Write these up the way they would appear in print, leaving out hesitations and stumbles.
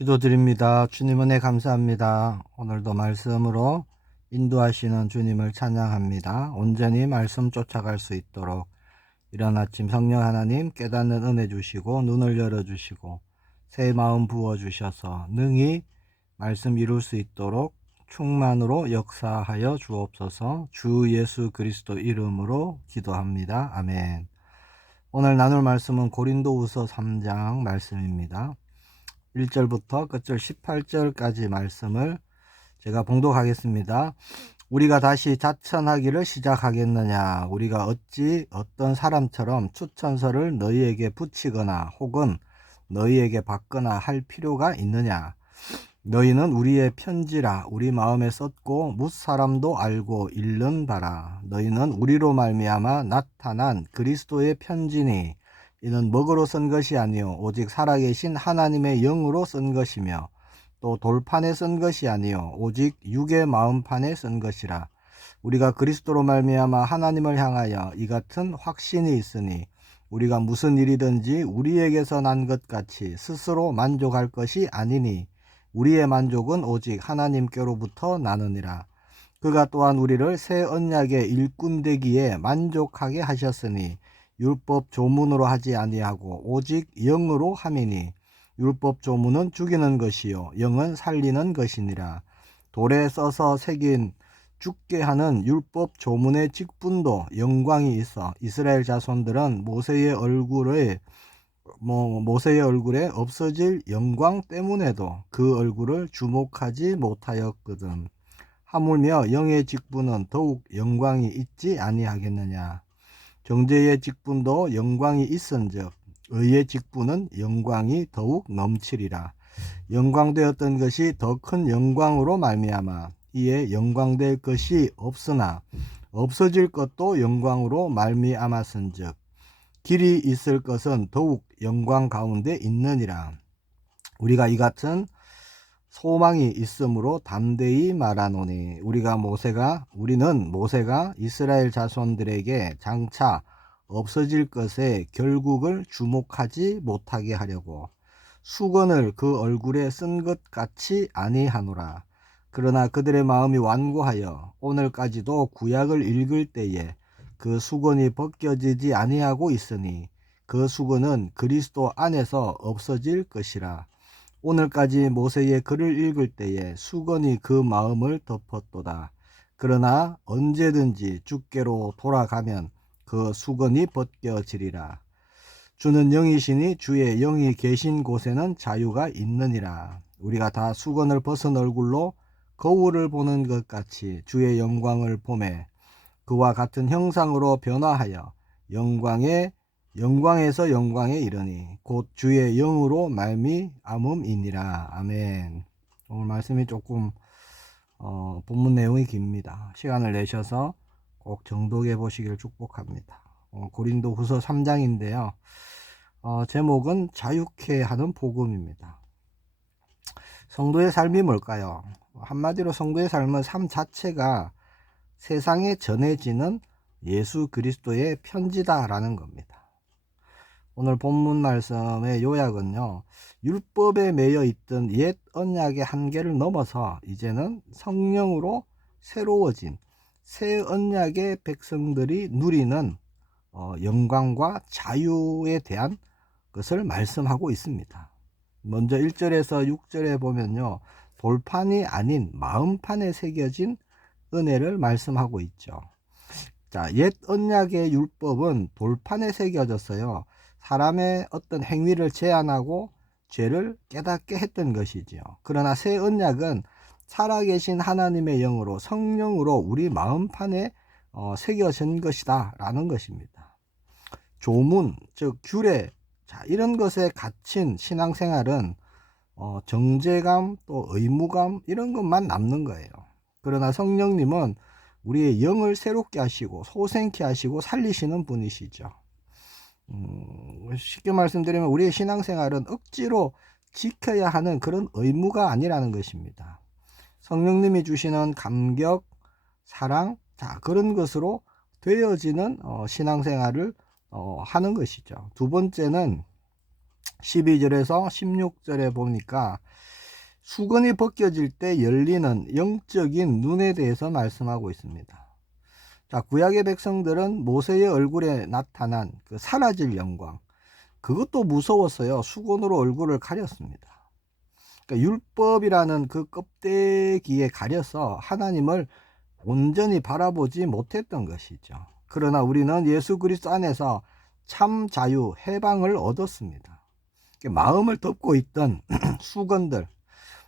기도드립니다. 주님 은혜 감사합니다. 오늘도 말씀으로 인도하시는 주님을 찬양합니다. 온전히 말씀 쫓아갈 수 있도록 이런 아침 성령 하나님 깨닫는 은혜 주시고 눈을 열어주시고 새 마음 부어주셔서 능히 말씀 이룰 수 있도록 충만으로 역사하여 주옵소서. 주 예수 그리스도 이름으로 기도합니다. 아멘. 오늘 나눌 말씀은 고린도후서 3장 말씀입니다. 1절부터 끝절 18절까지 말씀을 제가 봉독하겠습니다. 우리가 다시 자천하기를 시작하겠느냐? 우리가 어찌 어떤 사람처럼 추천서를 너희에게 붙이거나 혹은 너희에게 받거나 할 필요가 있느냐? 너희는 우리의 편지라 우리 마음에 썼고 뭇사람도 알고 읽는 바라. 너희는 우리로 말미암아 나타난 그리스도의 편지니 이는 먹으로 쓴 것이 아니요 오직 살아계신 하나님의 영으로 쓴 것이며 또 돌판에 쓴 것이 아니요 오직 육의 마음판에 쓴 것이라. 우리가 그리스도로 말미암아 하나님을 향하여 이 같은 확신이 있으니 우리가 무슨 일이든지 우리에게서 난 것 같이 스스로 만족할 것이 아니니 우리의 만족은 오직 하나님께로부터 나느니라. 그가 또한 우리를 새 언약의 일꾼 되기에 만족하게 하셨으니 율법 조문으로 하지 아니하고 오직 영으로 함이니 율법 조문은 죽이는 것이요 영은 살리는 것이니라. 돌에 써서 새긴 죽게 하는 율법 조문의 직분도 영광이 있어 이스라엘 자손들은 모세의 얼굴에 없어질 영광 때문에도 그 얼굴을 주목하지 못하였거든. 하물며 영의 직분은 더욱 영광이 있지 아니하겠느냐. 정죄의 직분도 영광이 있은즉 의의 직분은 영광이 더욱 넘치리라. 영광되었던 것이 더 큰 영광으로 말미암아 이에 영광될 것이 없으나 없어질 것도 영광으로 말미암았은즉 길이 있을 것은 더욱 영광 가운데 있느니라. 우리가 이 같은 소망이 있으므로 담대히 말하노니 우리는 모세가 이스라엘 자손들에게 장차 없어질 것에 결국을 주목하지 못하게 하려고 수건을 그 얼굴에 쓴 것 같이 아니하노라. 그러나 그들의 마음이 완고하여 오늘까지도 구약을 읽을 때에 그 수건이 벗겨지지 아니하고 있으니 그 수건은 그리스도 안에서 없어질 것이라. 오늘까지 모세의 글을 읽을 때에 수건이 그 마음을 덮었도다. 그러나 언제든지 주께로 돌아가면 그 수건이 벗겨지리라. 주는 영이시니 주의 영이 계신 곳에는 자유가 있느니라. 우리가 다 수건을 벗은 얼굴로 거울을 보는 것 같이 주의 영광을 보매 그와 같은 형상으로 변화하여 영광에서 영광에 이르니 곧 주의 영으로 말미암음이니라. 아멘. 오늘 말씀이 조금 본문 내용이 깁니다. 시간을 내셔서 꼭 정독해 보시길 축복합니다. 고린도후서 3장인데요. 제목은 자유케 하는 복음입니다. 성도의 삶이 뭘까요? 한마디로 성도의 삶은 삶 자체가 세상에 전해지는 예수 그리스도의 편지다라는 겁니다. 오늘 본문 말씀의 요약은요. 율법에 매여 있던 옛 언약의 한계를 넘어서 이제는 성령으로 새로워진 새 언약의 백성들이 누리는 영광과 자유에 대한 것을 말씀하고 있습니다. 먼저 1절에서 6절에 보면요. 돌판이 아닌 마음판에 새겨진 은혜를 말씀하고 있죠. 자, 옛 언약의 율법은 돌판에 새겨졌어요. 사람의 어떤 행위를 제한하고 죄를 깨닫게 했던 것이지요. 그러나 새 언약은 살아계신 하나님의 영으로 성령으로 우리 마음판에 새겨진 것이다 라는 것입니다. 조문, 즉 규례, 자, 이런 것에 갇힌 신앙생활은 정죄감 또 의무감 이런 것만 남는 거예요. 그러나 성령님은 우리의 영을 새롭게 하시고 소생케 하시고 살리시는 분이시죠. 쉽게 말씀드리면 우리의 신앙생활은 억지로 지켜야 하는 그런 의무가 아니라는 것입니다. 성령님이 주시는 감격, 사랑, 자, 그런 것으로 되어지는 신앙생활을 하는 것이죠. 두 번째는 12절에서 16절에 보니까 수건이 벗겨질 때 열리는 영적인 눈에 대해서 말씀하고 있습니다. 자, 구약의 백성들은 모세의 얼굴에 나타난 그 사라질 영광, 그것도 무서웠어요. 수건으로 얼굴을 가렸습니다. 그러니까 율법이라는 그 껍데기에 가려서 하나님을 온전히 바라보지 못했던 것이죠. 그러나 우리는 예수 그리스도 안에서 참 자유, 해방을 얻었습니다. 마음을 덮고 있던 수건들,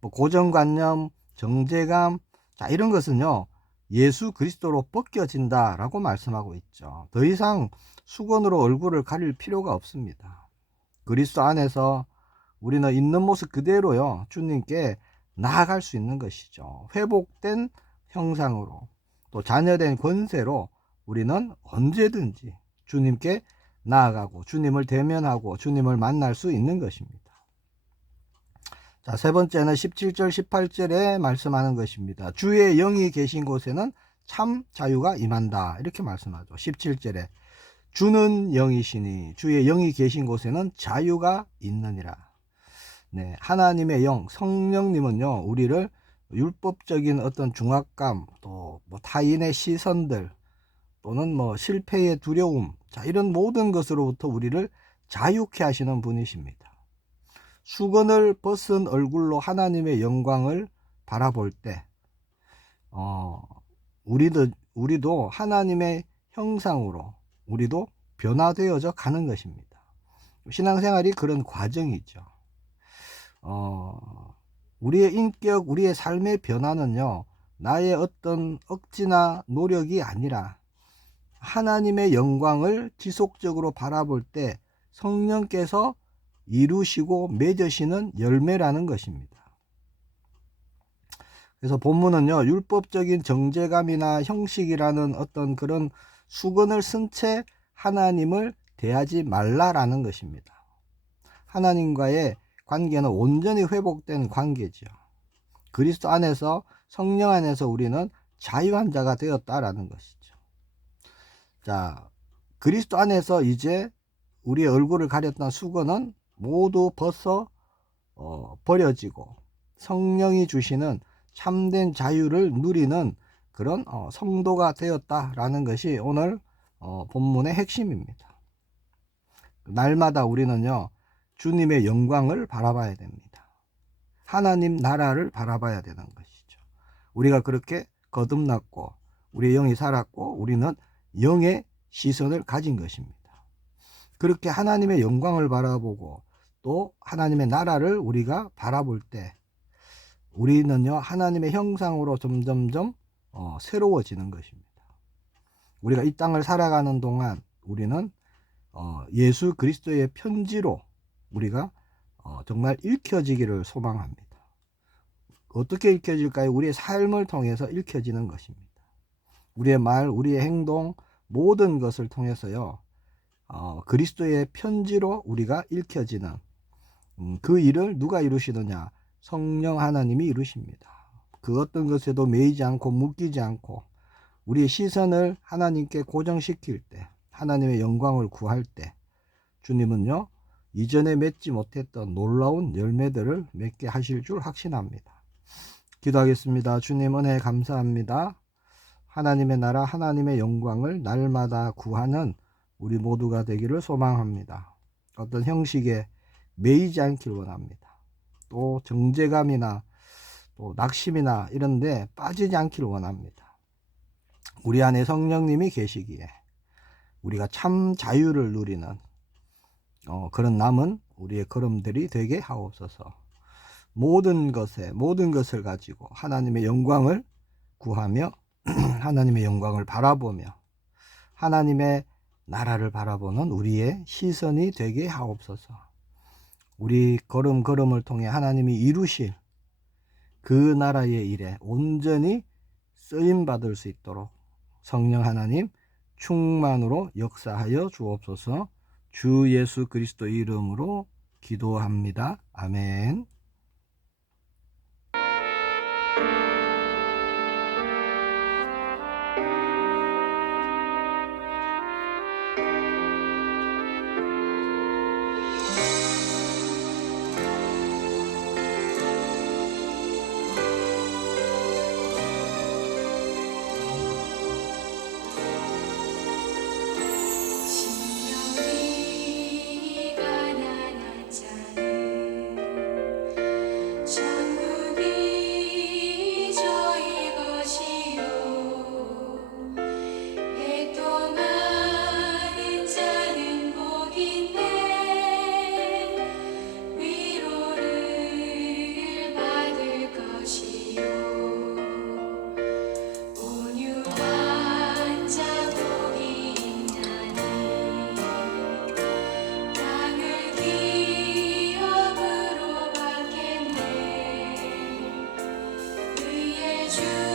고정관념, 정죄감, 자, 이런 것은요, 예수 그리스도로 벗겨진다라고 말씀하고 있죠. 더 이상 수건으로 얼굴을 가릴 필요가 없습니다. 그리스도 안에서 우리는 있는 모습 그대로요, 주님께 나아갈 수 있는 것이죠. 회복된 형상으로, 또 자녀된 권세로 우리는 언제든지 주님께 나아가고 주님을 대면하고 주님을 만날 수 있는 것입니다. 자, 세 번째는 17절 18절에 말씀하는 것입니다. 주의 영이 계신 곳에는 참 자유가 임한다, 이렇게 말씀하죠. 17절에 주는 영이시니 주의 영이 계신 곳에는 자유가 있느니라. 네, 하나님의 영, 성령님은요, 우리를 율법적인 어떤 중압감, 또 타인의 시선들, 또는 실패의 두려움, 자, 이런 모든 것으로부터 우리를 자유케 하시는 분이십니다. 수건을 벗은 얼굴로 하나님의 영광을 바라볼 때, 우리도 하나님의 형상으로 우리도 변화되어져 가는 것입니다. 신앙생활이 그런 과정이죠. 우리의 인격, 우리의 삶의 변화는요, 나의 어떤 억지나 노력이 아니라 하나님의 영광을 지속적으로 바라볼 때 성령께서 이루시고 맺으시는 열매라는 것입니다. 그래서 본문은요, 율법적인 정죄감이나 형식이라는 어떤 그런 수건을 쓴 채 하나님을 대하지 말라라는 것입니다. 하나님과의 관계는 온전히 회복된 관계죠. 그리스도 안에서, 성령 안에서 우리는 자유한 자가 되었다라는 것이죠. 자, 그리스도 안에서 이제 우리의 얼굴을 가렸던 수건은 모두 벗어 버려지고 성령이 주시는 참된 자유를 누리는 그런 성도가 되었다라는 것이 오늘 본문의 핵심입니다. 날마다 우리는요, 주님의 영광을 바라봐야 됩니다. 하나님 나라를 바라봐야 되는 것이죠. 우리가 그렇게 거듭났고 우리의 영이 살았고 우리는 영의 시선을 가진 것입니다. 그렇게 하나님의 영광을 바라보고 또 하나님의 나라를 우리가 바라볼 때 우리는요, 하나님의 형상으로 점점점 새로워지는 것입니다. 우리가 이 땅을 살아가는 동안 우리는 예수 그리스도의 편지로 우리가 정말 읽혀지기를 소망합니다. 어떻게 읽혀질까요? 우리의 삶을 통해서 읽혀지는 것입니다. 우리의 말, 우리의 행동, 모든 것을 통해서요, 그리스도의 편지로 우리가 읽혀지는 그 일을 누가 이루시느냐? 성령 하나님이 이루십니다. 그 어떤 것에도 매이지 않고 묶이지 않고 우리의 시선을 하나님께 고정시킬 때, 하나님의 영광을 구할 때 주님은요, 이전에 맺지 못했던 놀라운 열매들을 맺게 하실 줄 확신합니다. 기도하겠습니다. 주님 은혜 감사합니다. 하나님의 나라, 하나님의 영광을 날마다 구하는 우리 모두가 되기를 소망합니다. 어떤 형식에 매이지 않길 원합니다. 또 정죄감이나 또 낙심이나 이런 데 빠지지 않길 원합니다. 우리 안에 성령님이 계시기에 우리가 참 자유를 누리는 그런 남은 우리의 걸음들이 되게 하옵소서. 모든 것을 가지고 하나님의 영광을 구하며 하나님의 영광을 바라보며 하나님의 나라를 바라보는 우리의 시선이 되게 하옵소서. 우리 걸음걸음을 통해 하나님이 이루실 그 나라의 일에 온전히 쓰임받을 수 있도록 성령 하나님 충만으로 역사하여 주옵소서. 주 예수 그리스도 이름으로 기도합니다. 아멘. 주